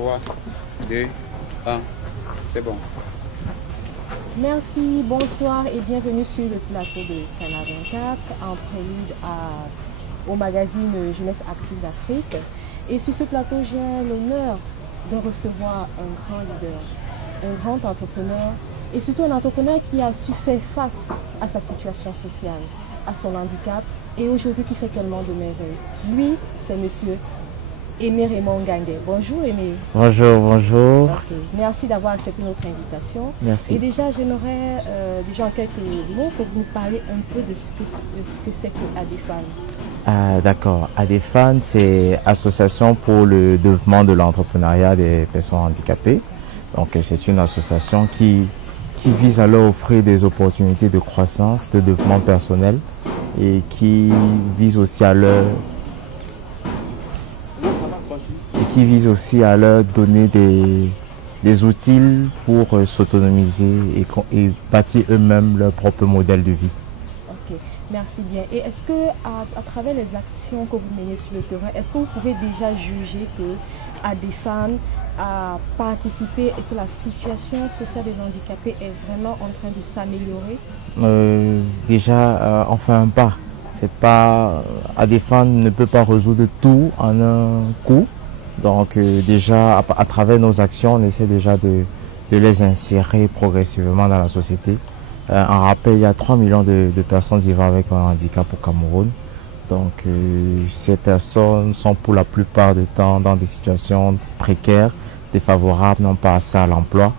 3, 2, 1, c'est bon. Merci, bonsoir et bienvenue sur le plateau de Canal 24 en prélude au magazine Jeunesse Active d'Afrique. Et sur ce plateau, j'ai l'honneur de recevoir un grand leader, un grand entrepreneur et surtout un entrepreneur qui a su faire face à sa situation sociale, à son handicap et aujourd'hui qui fait tellement de merveilles. Lui, c'est monsieur Aimé Raymond Gangué. Bonjour Aimé. Bonjour, bonjour. Okay. Merci d'avoir accepté notre invitation. Merci. Et déjà, j'aimerais déjà en quelques mots que vous nous parliez un peu de ce que c'est que ADEFAN. D'accord. ADEFAN, c'est Association pour le développement de l'entrepreneuriat des personnes handicapées. Donc, c'est une association qui vise à leur offrir des opportunités de croissance, de développement personnel et qui vise aussi à leur donner des outils pour s'autonomiser et bâtir eux-mêmes leur propre modèle de vie. Ok, merci bien. Et est-ce que à travers les actions que vous menez sur le terrain, est-ce que vous pouvez déjà juger que ADEFAN a participé et que la situation sociale des handicapés est vraiment en train de s'améliorer? Déjà, on fait un pas. C'est pas ADEFAN ne peut pas résoudre tout en un coup. Donc déjà, à travers nos actions, on essaie déjà de les insérer progressivement dans la société. En rappel, il y a 3 millions de personnes vivant avec un handicap au Cameroun. Donc ces personnes sont pour la plupart du temps dans des situations précaires, défavorables, n'ont pas accès à l'emploi.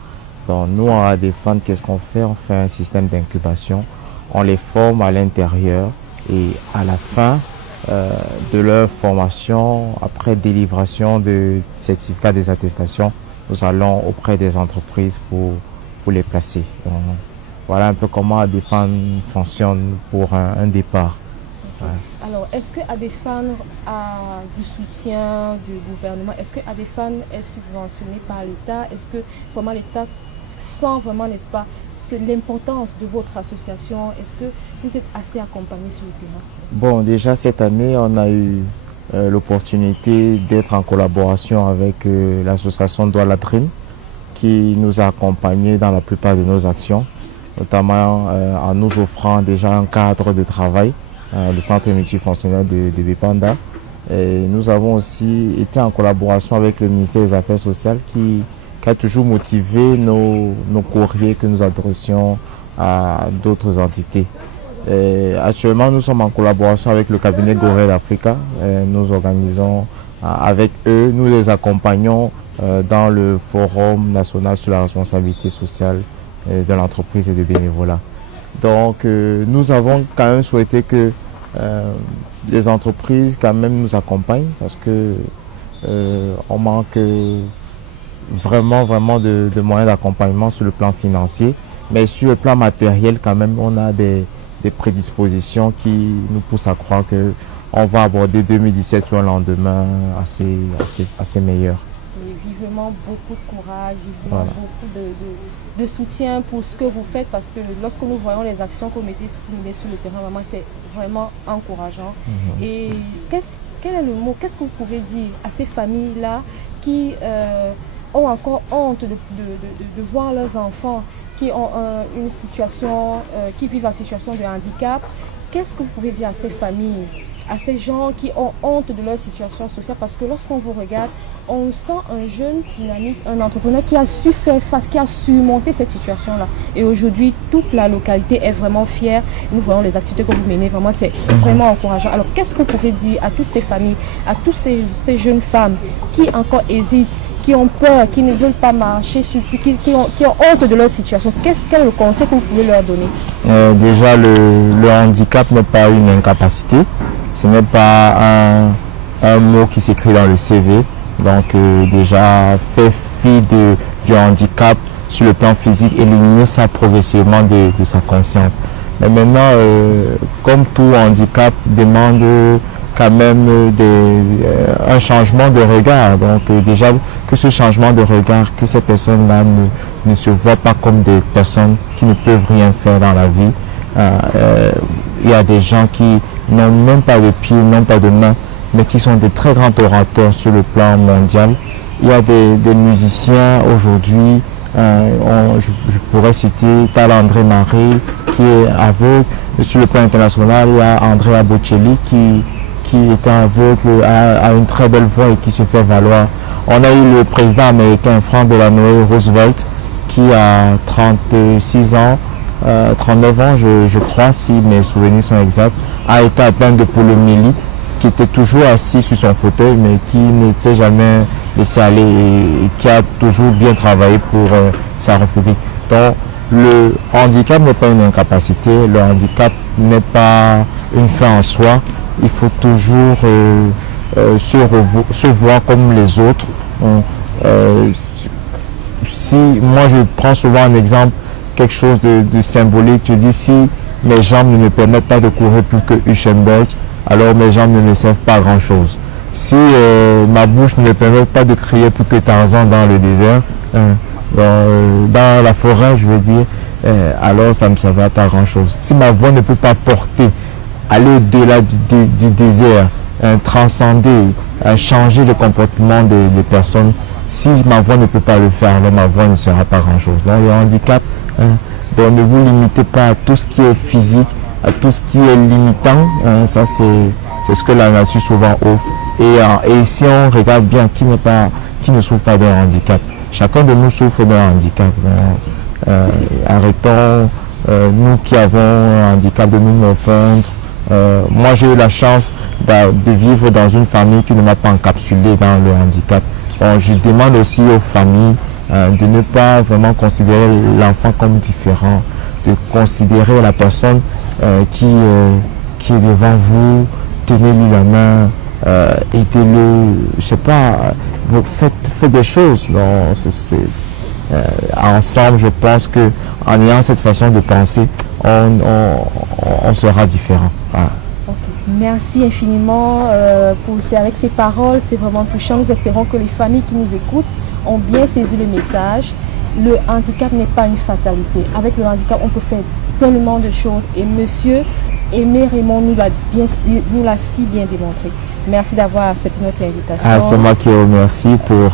Donc nous, à ADEFAN, qu'est-ce qu'on fait? On fait un système d'incubation. On les forme à l'intérieur et à la fin de leur formation, après délivration de certificats des attestations, nous allons auprès des entreprises pour les placer. Donc, voilà un peu comment ADEFAN fonctionne pour un départ. Okay. Ouais. Alors, est-ce que ADEFAN a du soutien du gouvernement? Est-ce que ADEFAN est subventionné par l'État? Est-ce que vraiment l'État sent vraiment, n'est-ce pas, l'importance de votre association? Est-ce que vous êtes assez accompagné sur le terrain? Bon, déjà cette année, on a eu l'opportunité d'être en collaboration avec l'association Douala Dream qui nous a accompagnés dans la plupart de nos actions, notamment en nous offrant déjà un cadre de travail, le centre multifonctionnel de Bipanda. Et nous avons aussi été en collaboration avec le ministère des Affaires sociales qui a toujours motivé nos courriers que nous adressions à d'autres entités. Et actuellement, nous sommes en collaboration avec le cabinet Gorel Africa. Nous organisons avec eux, nous les accompagnons dans le Forum national sur la responsabilité sociale de l'entreprise et du bénévolat. Donc, nous avons quand même souhaité que les entreprises quand même nous accompagnent parce que on manque vraiment de moyens d'accompagnement sur le plan financier, mais sur le plan matériel quand même on a des prédispositions qui nous poussent à croire que on va aborder 2017 sur un lendemain assez meilleur. Et vivement beaucoup de courage, vivement voilà. Beaucoup de soutien pour ce que vous faites parce que lorsque nous voyons les actions que vous menez sur le terrain, vraiment c'est vraiment encourageant. Et quel est le mot, qu'est-ce que vous pouvez dire à ces familles-là qui ont encore honte de voir leurs enfants qui ont une situation, qui vivent en situation de handicap? Qu'est-ce que vous pouvez dire à ces familles, à ces gens qui ont honte de leur situation sociale? Parce que lorsqu'on vous regarde, on sent un jeune dynamique, un entrepreneur qui a su faire face, qui a surmonté cette situation-là. Et aujourd'hui, toute la localité est vraiment fière. Nous voyons les activités que vous menez, vraiment, c'est vraiment encourageant. Alors, qu'est-ce que vous pouvez dire à toutes ces familles, à toutes ces jeunes femmes qui encore hésitent, qui ont peur, qui ne veulent pas marcher, qui ont honte de leur situation? Quel est le conseil que vous pouvez leur donner? Déjà, le handicap n'est pas une incapacité. Ce n'est pas un mot qui s'écrit dans le CV. Donc déjà, faire fi du handicap sur le plan physique, éliminer ça progressivement de sa conscience. Mais maintenant, comme tout handicap demande quand même un changement de regard. Donc déjà, que ce changement de regard, que ces personnes-là ne se voient pas comme des personnes qui ne peuvent rien faire dans la vie. Il y a des gens qui n'ont même pas de pieds, n'ont pas de mains, mais qui sont des très grands orateurs sur le plan mondial Il y a des musiciens aujourd'hui, je pourrais citer Tal André Marie qui est aveugle. Sur le plan international, il y a Andrea Bocelli qui est aveugle, a une très belle voix et qui se fait valoir. On a eu le président américain Frank Delano Roosevelt qui a 36 ans, 39 ans je crois, si mes souvenirs sont exacts, a été atteint de poliomyélite, qui était toujours assis sur son fauteuil mais qui ne s'est jamais laissé aller et qui a toujours bien travaillé pour sa République. Donc le handicap n'est pas une incapacité, le handicap n'est pas une fin en soi. Il faut toujours se voir comme les autres. Si moi je prends souvent un exemple, quelque chose de symbolique, je dis si mes jambes ne me permettent pas de courir plus que Usain Bolt, alors mes jambes ne me servent pas à grand chose. Si ma bouche ne me permet pas de crier plus que Tarzan dans le désert, dans la forêt je veux dire, alors ça ne me servira pas à grand chose. Si ma voix ne peut pas porter, aller au-delà du désert, transcender, changer le comportement des personnes, si ma voix ne peut pas le faire, alors ma voix ne sera pas grand chose. Donc le handicap, donc ne vous limitez pas à tout ce qui est physique, à tout ce qui est limitant, ça c'est ce que la nature souvent offre. Et si on regarde bien qui ne souffre pas d'un handicap, chacun de nous souffre d'un handicap. Arrêtons, nous qui avons un handicap, de nous morfondre. Moi j'ai eu la chance de vivre dans une famille qui ne m'a pas encapsulé dans le handicap. Donc, je demande aussi aux familles de ne pas vraiment considérer l'enfant comme différent, de considérer la personne qui est devant vous, tenez-lui la main, aidez-le, je sais pas, faites des choses. Donc, ensemble, je pense que en ayant cette façon de penser, on sera différent. Voilà. Merci infiniment avec ces paroles, c'est vraiment touchant. Nous espérons que les familles qui nous écoutent ont bien saisi le message. Le handicap n'est pas une fatalité. Avec le handicap, on peut faire tellement de choses. Et monsieur Aimé Raymond nous l'a si bien démontré. Merci d'avoir accepté notre invitation. C'est moi qui vous remercie pour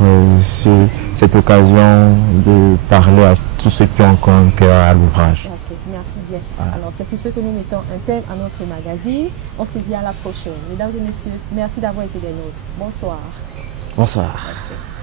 cette occasion de parler à tous ceux qui ont encore un cœur à l'ouvrage. Merci bien. Alors, c'est sur ce que nous mettons un terme à notre magazine. On se dit à la prochaine. Mesdames et messieurs, merci d'avoir été des nôtres. Bonsoir. Bonsoir. Okay.